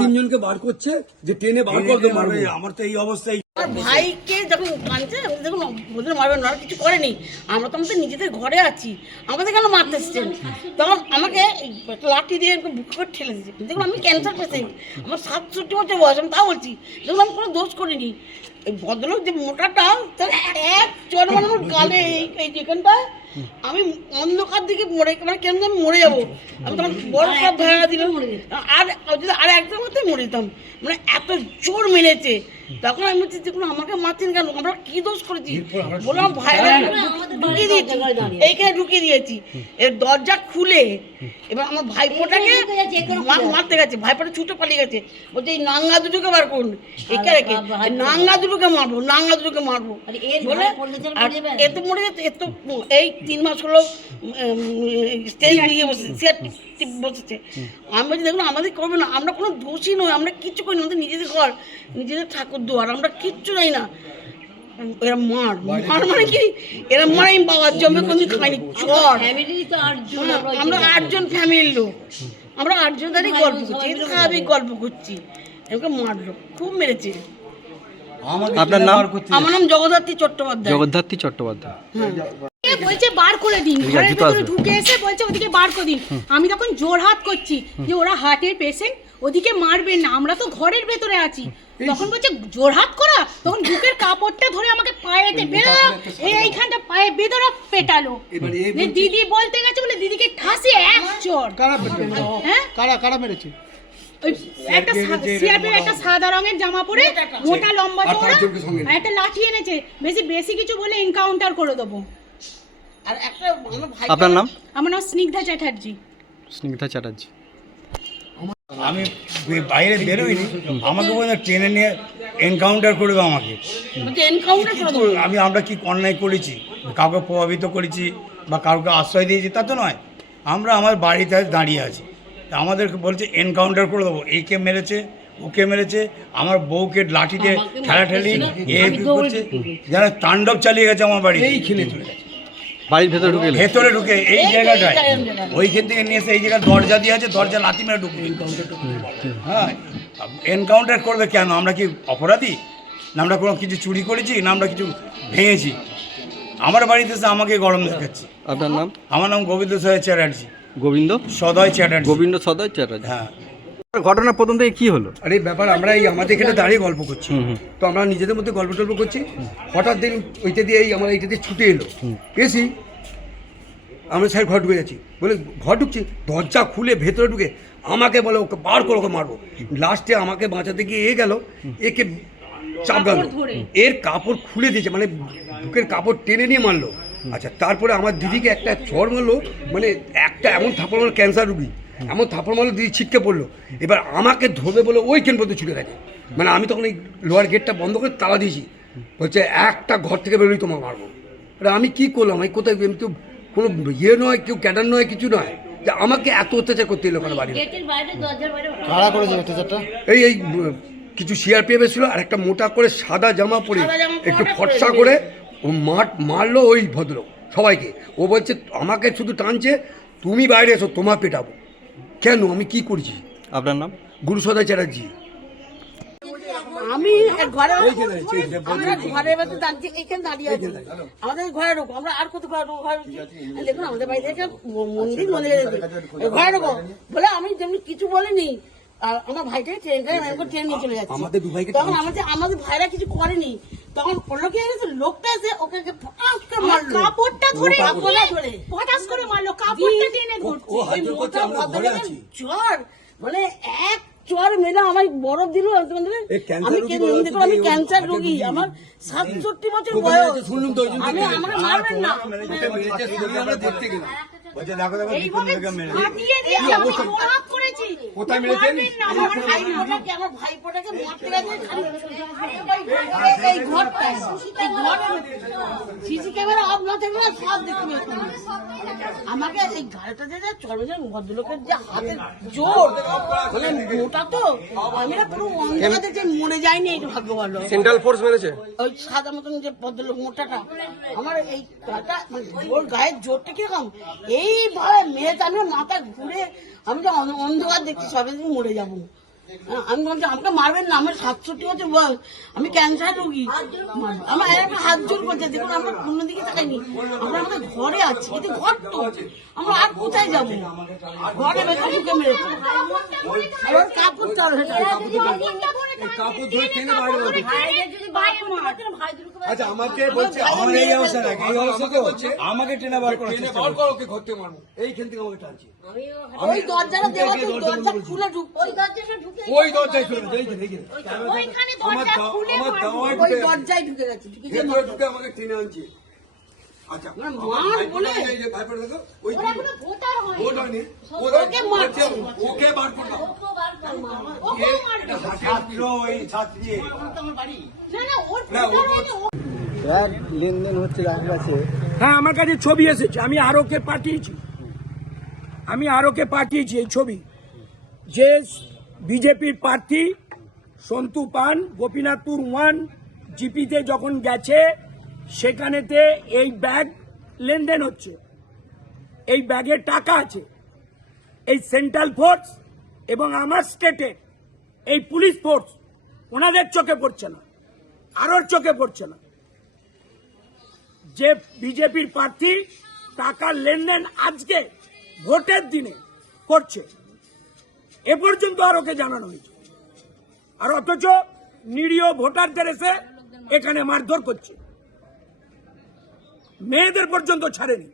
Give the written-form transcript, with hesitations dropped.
তিনজনকে বার করছে যে ট্রেনে বার করতে মারবে। আমার তো এই অবস্থায় ভাইকে যখন কাঁদছে দেখুন ওদের মারবেন না, কিছু করেনি। আমরা তো আমাদের নিজেদের ঘরে আছি, আমাদের কেন মারতে এসছেন? তখন আমাকে লাঠি দিয়ে বুক করে ঠেলে দিয়েছে। দেখুন আমি ক্যান্সার পেশেন্ট, আমার 67 বছর বয়স, আমি তাও বলছি দেখুন আমি কোনো দোষ করিনি। এই ভদ্রলোক যে মোটাটা তার এক চর মানে আমার গালে এই যেখানটা আমি অন্ধকার দিকে মরে মানে কেন আমি মরে যাবো। আমি তখন বড় সব ভাড়া দিল আর একদম মধ্যে মরে যেতাম, মানে এত জোর মেরেছে। তখন আমি বলছি দেখুন আমাকে মারছেন কেন, আমরা কি দোষ করেছি? বললাম ভাইরা ঢুকিয়ে দিয়েছি, এইখানে ঢুকিয়ে দিয়েছি। এর দরজা খুলে এবার আমার ভাইপোটাকে মারতে গেছে, ভাইপোটা ছুটে পালিয়ে গেছে। বলছে এই নাঙ্গা দুটোকে বার করুন, একে রেখে নাঙ্গা দুটোকে মারবো, নাঙ্গা দুটোকে মারবো বলে এত মরে গেছে। এত এই 3 মাস হলো স্টেজ নিয়ে বসেছে। আমি বলছি দেখুন আমাদের করবে না, আমরা কোনো দোষী নই, আমরা কিচ্ছু করি না, আমাদের নিজেদের ঘর, নিজেদের ঠাকুর দুয়ার, আমরা কিচ্ছু নাই না। এরা মার মানে কি, এরা মার আমি বাবার জমে কোনদিন খাইনি। চর আমরা 8 জন ফ্যামিলির লোক, আমরা 8 জন দাঁড়িয়ে গল্প করছি, স্বাভাবিক গল্প করছি, এরকম মারলো, খুব মেরেছে। আপনার নাম? আমার নাম জগদ্ধাত্রী চট্টোপাধ্যায়। জগদ্ধাত্রী চট্টোপাধ্যায়। বলছে বার করে দিন, ঘরের ভিতরে ঢুকে এসে বলছে ওদিকে বার করে দিন। আমি তখন জোরহাত করছি যে ওরা হার্টের পেশেন্ট, ওদিকে মারবেন না, আমরা তো ঘরের ভেতরে আছি। তখন বলছে জোরহাত করা, তখন বুকের কাপড়টা ধরে আমাকে পায়েতে বেঁধে এইখানটা পায়ে বেঁধে পেটালো। দিদি বলতে গেছে বলে দিদিকে ঠাসে এক চোর। হ্যাঁ কারা মেরেছে? একটা সিআরপির একটা সাদা রঙের জামা পরে মোটা লম্বা চওড়া একটা লাঠি এনেছে, বেশি কিছু বলে এনকাউন্টার করে দেবো। আর একটা আপনার নাম? আমার নাম স্নিগ্ধা চ্যাটার্জি। স্নিগ্ধা চ্যাটার্জি। আমি বাইরে বেরোইনি, আমাকে বলে ট্রেনে নিয়ে এনকাউন্টার করবে আমাকে। আমরা কি অন্যায় করেছি, কাউকে প্রভাবিত করেছি বা কাউকে আশ্রয় দিয়েছি তা তো নয়। আমরা আমার বাড়িতে দাঁড়িয়ে আছি, আমাদেরকে বলছে এনকাউন্টার করে দেবো। একে মেরেছে, ওকে মেরেছে, আমার বউকে লাঠিতে ঠেলাঠেলি করছে, যারা তাণ্ডব চালিয়ে গেছে আমার বাড়ি। বাড়ির ভেতরে ঢুকে এই জায়গাটায় ওইখান থেকে নিয়ে এসে এই জায়গায় দরজা দিয়ে আছে, দরজা লাথি মেরে ঢুকে। হ্যাঁ, এনকাউন্টার করবে কেন? আমরা কি অপরাধী না? আমরা কোনো কিছু চুরি করেছি না? আমরা কিছু ভেঙেছি? আমার বাড়িতে এসে আমাকে গরম দেখাচ্ছি। আপনার নাম? আমার নাম গোবিন্দ সদয় চ্যাটার্জি। গোবিন্দ সদয় চ্যাটার্জি। গোবিন্দ সদয় চ্যাটার্জি। হ্যাঁ। ঘটনা প্রথম থেকে কি হলো? আরে ব্যাপার, আমরা এই আমাদের এখানে দাঁড়িয়ে গল্প করছি, তো আমরা নিজেদের মধ্যে গল্প টল্প করছি। হঠাৎ দিন ওইটা দিয়ে আমরা এইটা দিয়ে ছুটে এলো, এসি আমরা স্যার ঘর ঢুকে যাচ্ছি, বলে ঘর ঢুকছি, দরজা খুলে ভেতরে ঢুকে আমাকে বলে ওকে বার করে ওকে মারবো। লাস্টে আমাকে বাঁচাতে গিয়ে গেল, একে চাপ গেল, এর কাপড় খুলে দিয়েছে, মানে বুকের কাপড় টেনে নিয়ে মারলো। আচ্ছা, তারপরে আমার দিদিকে একটা চড় মারলো, মানে একটা এমন থাপড় মারলো, ক্যান্সার রুগী, এমন থাপড় মারলো দিদি ছিটকে পড়লো। এবার আমাকে ধরবে বলে ওই কেন পর্যন্ত ছুটে গেছে, মানে আমি তখন এই লোহার গেটটা বন্ধ করে তালা দিয়েছি, বলছে একটা ঘর থেকে বেরোই তোমাকে মারবো। এবার আমি কী করলাম, আমি কোথায়, আমি তো কোনো ইয়ে নয়, কেউ ক্যাডার নয়, কিছু নয়, যে আমাকে এত অত্যাচার করতে এলো কেন বাড়ি? এই কিছু সিআরপিএফ ছিল, আর একটা মোটা করে সাদা জামা পরে একটু ফর্সা করে ও মারলো ওই ভদ্রলোক সবাইকে। ও বলছে আমাকে শুধু টানছে, তুমি বাইরে এসো তোমার পেটাবো। কেন, আমি কি করছি? আপনার নাম? গুরু সদয় চ্যাটার্জি। আমি ঘরের ভেতরে দাঁড়িয়ে এখানে দাঁড়িয়ে আছি, আমাদের ঘরে ঢোকো, আমরা আর কত ঘরে ঢোকো, দেখুন আমাদের বাড়িতে একটা মন্দিরে ঘরে ঢোকো বলে আমি যেমনি কিছু বলিনি। আমার ভাইটাকে ট্রেন নিয়ে চলে যাচ্ছে, তখন আমাদের ভাইরা কিছু করেনি। তখন লোকে লোকটা এসে ওকে কাপড়টা ধরে পটাশ করে মারলো, কাপড়টা টেনে চর মানে এক চর মেলা আমার বরফ দিল। আমি ক্যান্সার রোগী, আমার 67 বছর বয়স, আমাকে মারবেন না। বলছে দেখো দেখো দীপক এইভাবে মেরেকে মেরে হাতিয়ে দিয়ে কি আমি অবস্থা? জোরহাত করেছি। কোথায় যে মেরেছেন? মারবেন না, আমার মারবেন না। ভাইপোটাকে আমার ভাইপোটাকে মারতে গেছে এই ঘরটায় এই ঘরে সিসি ক্যামেরা অফ না থাকলে সব দেখতে পেতাম। আমাকে এই গাড়িটা যে চলবে ভদ্রলোকের যে হাতের জোর মানে মোটা তো আমি না পুরো অন্ধকার দেখে মরে যায়নি এইটা ভাগ্য ভালো। সেন্ট্রাল ফোর্স মেরেছে? ওই সাদা মতন যে ভদ্রলোক মোটাটা আমার এই গাটা ওর গায়ের জোরটা কিরকম এইভাবে মেয়েটা আমি মাথা ঘুরে আমি যে অন্ধকার দেখছি সবে দিন মরে যাবো। আমি বলছি আমাকে মারবেন না, আমার 67 বছর বয়স, আমি ক্যান্সার রোগী, আমার একটা হাত জোর করছে। দেখুন আমরা কোনো দিকে তাকাইনি, আমরা আমাদের ঘরে আছি, কিন্তু ঘর তো আমরা আর কোথায় যাবো, ঘরে ভেতরে ঢুকে মেরেছে। আর ওর কাপড় চাল কাপড় ধরে টেনে বাইরে বেরোবে। আচ্ছা আমাকে বলছে আমার এই অবস্থা নাকি এই অবস্থা তো আমাকে টেনে বার করার টেনে চেষ্টা বার করছে। করো, ওকে ঘরতে মারবো, এইখান থেকে আমাকে টানছে। ওই দরজাটা দেওয়া তো দরজা খুলে ঢুকছে, ওই দরজায় চলে গেছে, এইখানে এইখানে ওইখানে আমার দরজা খুলে আমার মারবো। দাওয়ায় ওই ঢুকে দরজায় ঢুকে গেছে, ঢুকে গিয়ে ভেতরে ঢুকে আমাকে টেনে আনছে। আচ্ছা মানে আমার মার ভাইপোটা বলে? এই যে ভাইপোটা দেখো, ওই ওরা কোনো ভোটার হয় ভোট হয়নি, ওকে মারছে। ওকে বার করো। ওকেও মারবে। ছাত্র এই ছাত্রী না না ওর না, ভোটার ও- হয়নি, ও- হ্যাঁ আমার কাছে ছবি এসেছে, আমি আরোকে পাঠিয়েছি এই ছবি যে বিজেপির প্রার্থী সন্তু পান গোপীনাথপুর 1 জিপিতে যখন গেছে সেখানেতে এই ব্যাগ লেনদেন হচ্ছে, এই ব্যাগে টাকা আছে। এই সেন্ট্রাল ফোর্স এবং আমার স্টেটে এই পুলিশ ফোর্স ওনাদের চোখে পড়ছে না, আরোর চোখে পড়ছে না যে বিজেপির প্রার্থী টাকার লেনদেন আজকে ভোটের দিনে করছে, এ পর্যন্ত আর ওকে জানানো হয়েছে। আর অথচ নিরীহ ভোটারদের এসে এখানে মারধর করছে, মেয়েদের পর্যন্ত ছাড়েনি।